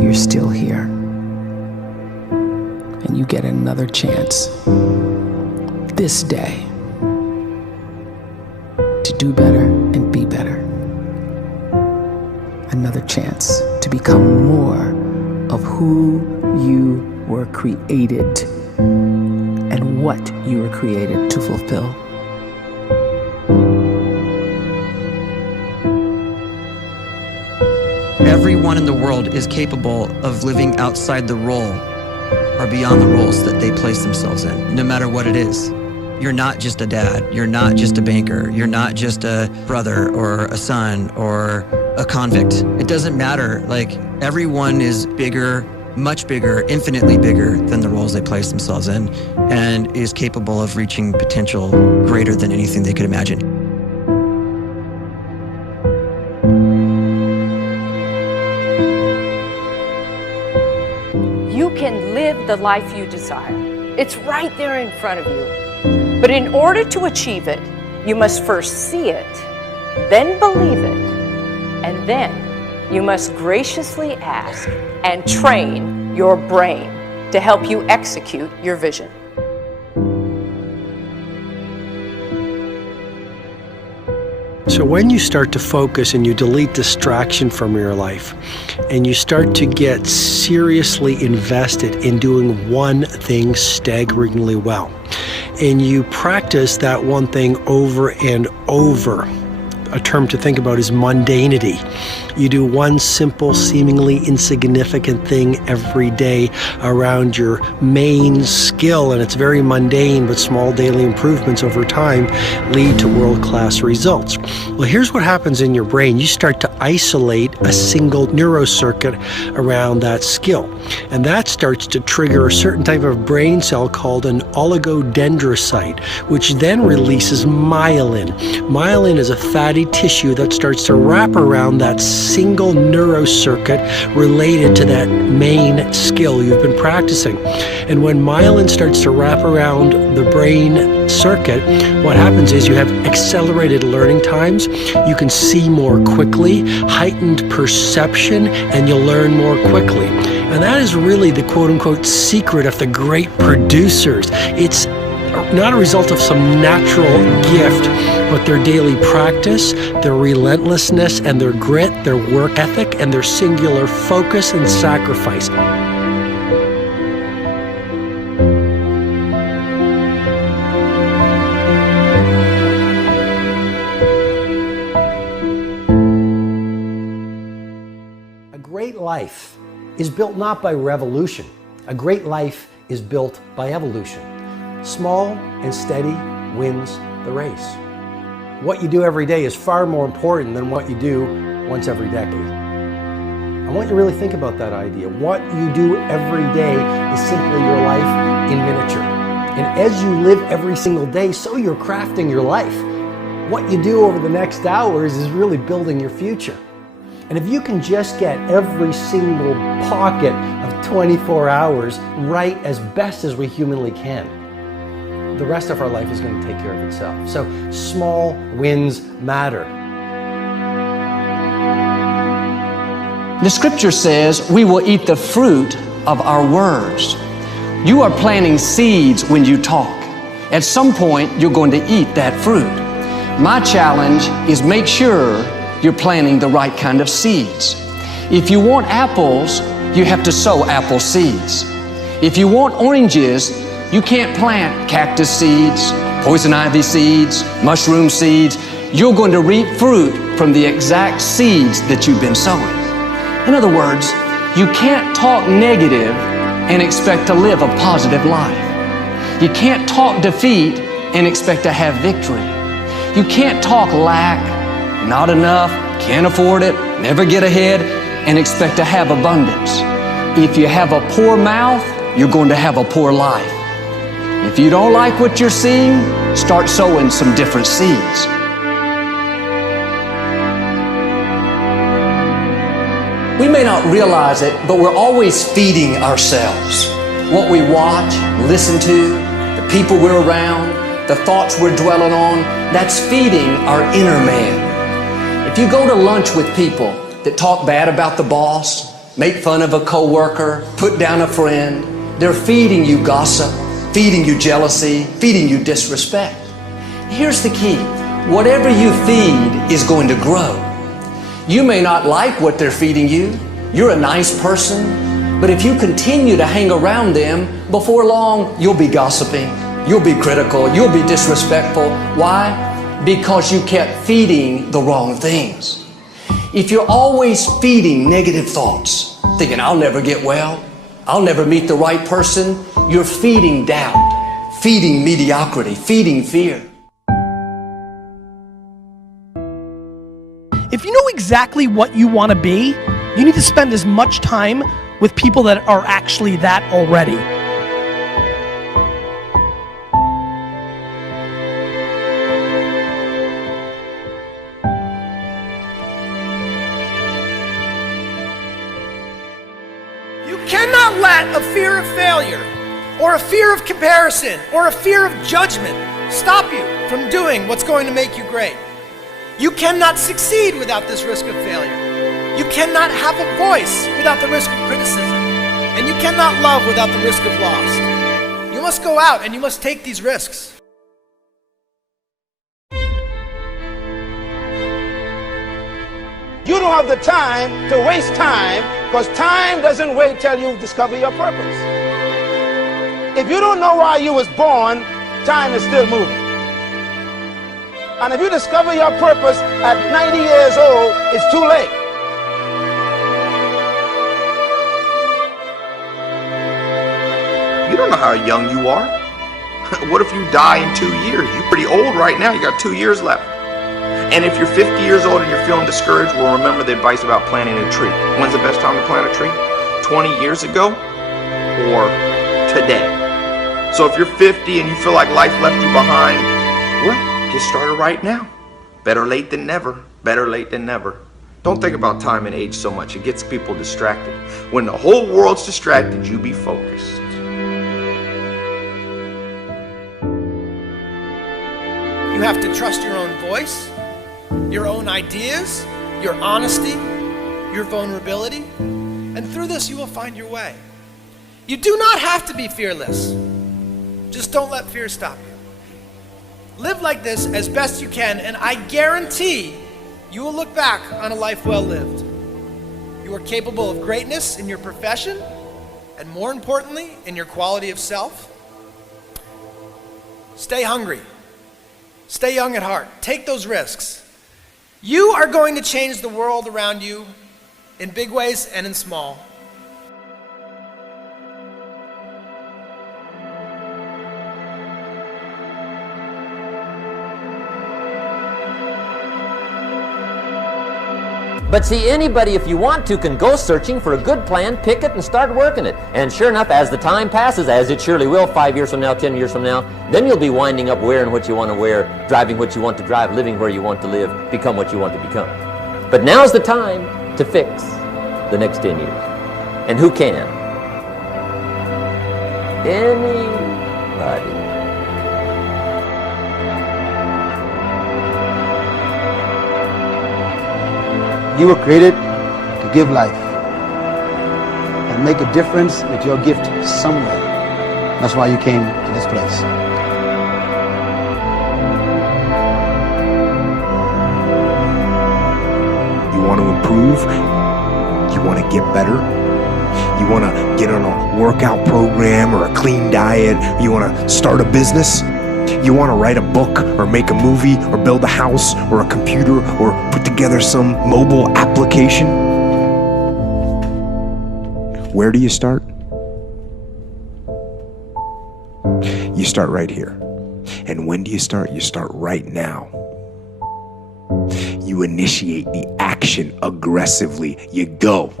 You're still here, and you get another chance this day to do better and be better. Another chance to become more of who you were created and what you were created to fulfill. Everyone in the world is capable of living outside the role or beyond the roles that they place themselves in, no matter what it is. You're not just a dad, you're not just a banker, you're not just a brother or a son or a convict. It doesn't matter. Like, everyone is bigger, much bigger, infinitely bigger than the roles they place themselves in, and is capable of reaching potential greater than anything they could imagine. You can live the life you desire. It's right there in front of you. But in order to achieve it, you must first see it, then believe it, and then you must graciously ask and train your brain to help you execute your vision. So when you start to focus and you delete distraction from your life, and you start to get seriously invested in doing one thing staggeringly well, and you practice that one thing over and over, a term to think about is mundanity. You do one simple, seemingly insignificant thing every day around your main skill, and it's very mundane, but small daily improvements over time lead to world-class results. Well, here's what happens in your brain. You start to isolate a single neurocircuit around that skill, and that starts to trigger a certain type of brain cell called an oligodendrocyte, which then releases myelin. Myelin is a fatty tissue that starts to wrap around that single neurocircuit related to that main skill you've been practicing. And when myelin starts to wrap around the brain circuit, what happens is you have accelerated learning times, you can see more quickly, heightened perception, and you'll learn more quickly. And that is really the quote-unquote secret of the great producers. It's not a result of some natural gift, but their daily practice, their relentlessness and their grit, their work ethic, and their singular focus and sacrifice. A great life is built not by revolution. A great life is built by evolution. Small and steady wins the race. What you do every day is far more important than what you do once every decade. I want you to really think about that idea. What you do every day is simply your life in miniature. And as you live every single day, so you're crafting your life. What you do over the next hours is really building your future. And if you can just get every single pocket of 24 hours right as best as we humanly can, the rest of our life is going to take care of itself. So small wins matter. The scripture says we will eat the fruit of our words. You are planting seeds when you talk. At some point, you're going to eat that fruit. My challenge is make sure you're planting the right kind of seeds. If you want apples, you have to sow apple seeds. If you want oranges, you can't plant cactus seeds, poison ivy seeds, mushroom seeds. You're going to reap fruit from the exact seeds that you've been sowing. In other words, you can't talk negative and expect to live a positive life. You can't talk defeat and expect to have victory. You can't talk lack, not enough, can't afford it, never get ahead, and expect to have abundance. If you have a poor mouth, you're going to have a poor life. If you don't like what you're seeing, start sowing some different seeds. We may not realize it, but we're always feeding ourselves. what we watch, listen to, the people we're around, the thoughts we're dwelling on, that's feeding our inner man. If you go to lunch with people that talk bad about the boss, make fun of a coworker, put down a friend, they're feeding you gossip, feeding you jealousy, feeding you disrespect. Here's the key. Whatever you feed is going to grow. You may not like what they're feeding you. You're a nice person, but if you continue to hang around them, before long, you'll be gossiping, you'll be critical, you'll be disrespectful. Why? Because you kept feeding the wrong things. If you're always feeding negative thoughts, thinking, I'll never get well, I'll never meet the right person, you're feeding doubt, feeding mediocrity, feeding fear. If you know exactly what you want to be, you need to spend as much time with people that are actually that already. You cannot let a fear of failure, or a fear of comparison, or a fear of judgment stop you from doing what's going to make you great. You cannot succeed without this risk of failure. You cannot have a voice without the risk of criticism. And you cannot love without the risk of loss. You must go out and you must take these risks. You don't have the time to waste time, because time doesn't wait till you discover your purpose. If you don't know why you was born, time is still moving. And if you discover your purpose at 90 years old, it's too late. You don't know how young you are. What if you die in 2 years? You're pretty old right now. You got 2 years left. And if you're 50 years old and you're feeling discouraged, well, remember the advice about planting a tree. When's the best time to plant a tree? 20 years ago or today? So if you're 50 and you feel like life left you behind, well, get started right now. Better late than never. Better late than never. Don't think about time and age so much. It gets people distracted. When the whole world's distracted, you be focused. You have to trust your own voice, your own ideas, your honesty, your vulnerability, and through this you will find your way. You do not have to be fearless. Just don't let fear stop you. Live like this as best you can, and I guarantee you will look back on a life well lived. You are capable of greatness in your profession, and more importantly, in your quality of self. Stay hungry. Stay young at heart. Take those risks. You are going to change the world around you in big ways and in small. But see, anybody, if you want to, can go searching for a good plan, pick it, and start working it. And sure enough, as the time passes, as it surely will 5 years from now, 10 years from now, then you'll be winding up wearing what you want to wear, driving what you want to drive, living where you want to live, become what you want to become. But now's the time to fix the next 10 years. And who can? Anybody. You were created to give life and make a difference with your gift somewhere. That's why you came to this place. You want to improve? You want to get better? You want to get on a workout program or a clean diet? You want to start a business? You want to write a book or make a movie or build a house or a computer or put together some mobile application? Where do you start? You start right here. And when do you start? You start right now. You initiate the action aggressively. You go.